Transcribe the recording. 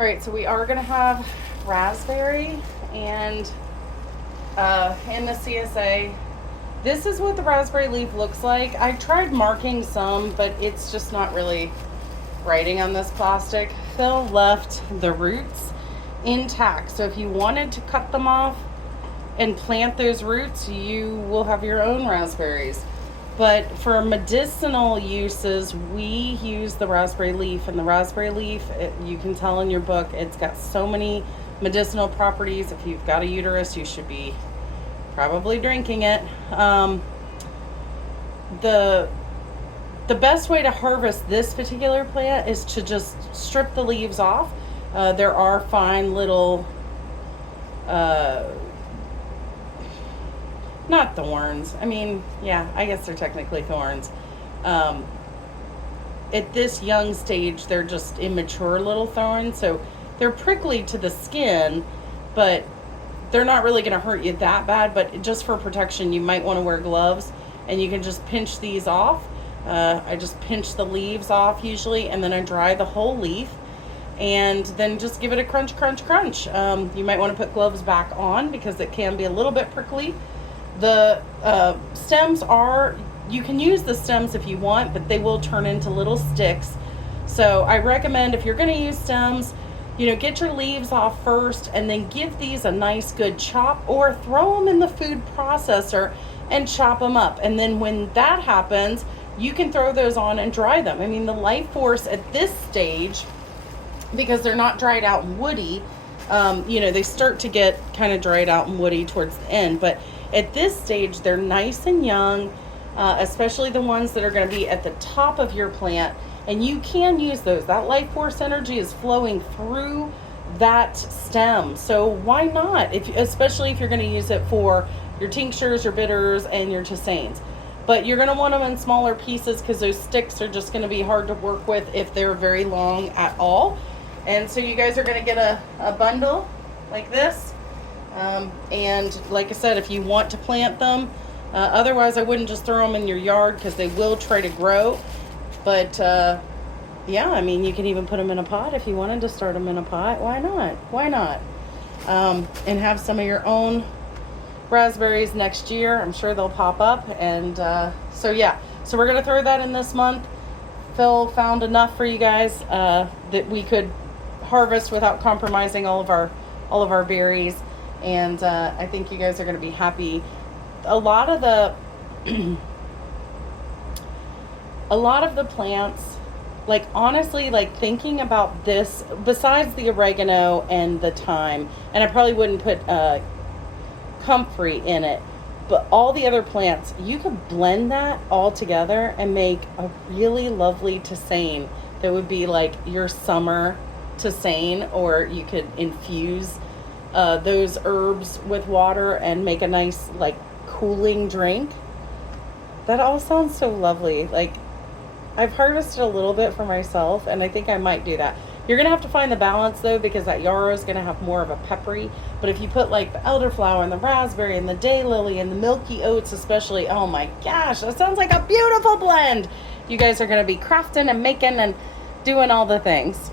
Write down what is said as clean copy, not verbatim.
All right, so we are gonna have raspberry and in the CSA. This is what the raspberry leaf looks like. I tried marking some, but it's just not really writing on this plastic. Phil left the roots intact. So if you wanted to cut them off and plant those roots, you will have your own raspberries. But for medicinal uses, we use the raspberry leaf. And the raspberry leaf, you can tell in your book, it's got so many medicinal properties. If you've got a uterus, you should be probably drinking it. The best way to harvest this particular plant is to just strip the leaves off. There are fine little not thorns. I mean, yeah, I guess they're technically thorns. At this young stage, they're just immature little thorns, so they're prickly to the skin, but they're not really going to hurt you that bad. But just for protection, you might want to wear gloves, and you can just pinch these off. I just pinch the leaves off usually, and then I dry the whole leaf, and then just give it a crunch, crunch, crunch. You might want to put gloves back on because it can be a little bit prickly. The stems are, you can use the stems if you want, but they will turn into little sticks. So I recommend, if you're going to use stems, get your leaves off first and then give these a nice good chop, or throw them in the food processor and chop them up. And then when that happens, you can throw those on and dry them. I mean, the life force at this stage, because they're not dried out and woody, they start to get kind of dried out and woody towards the end, but at this stage, they're nice and young, especially the ones that are going to be at the top of your plant. And you can use those. That life force energy is flowing through that stem. So why not? Especially if you're going to use it for your tinctures, your bitters, and your tisanes. But you're going to want them in smaller pieces because those sticks are just going to be hard to work with if they're very long at all. And so you guys are going to get a bundle like this. And like I said, if you want to plant them, otherwise I wouldn't just throw them in your yard because they will try to grow. But yeah, I mean, you can even put them in a pot if you wanted to start them in a pot. Why not? Why not? And have some of your own raspberries next year. I'm sure they'll pop up. And so yeah, so we're gonna throw that in this month. Phil found enough for you guys that we could harvest without compromising all of our berries. And I think you guys are going to be happy. A lot of the plants, like honestly, like thinking about this, besides the oregano and the thyme, and I probably wouldn't put comfrey in it, but all the other plants, you could blend that all together and make a really lovely tisane that would be like your summer tisane, or you could infuse those herbs with water and make a nice like cooling drink. That all sounds so lovely. Like, I've harvested a little bit for myself, and I think I might do that. You're gonna have to find the balance though, because that yarrow is gonna have more of a peppery. But if you put like the elderflower and the raspberry and the daylily and the milky oats especially, oh my gosh, that sounds like a beautiful blend. You guys are gonna be crafting and making and doing all the things.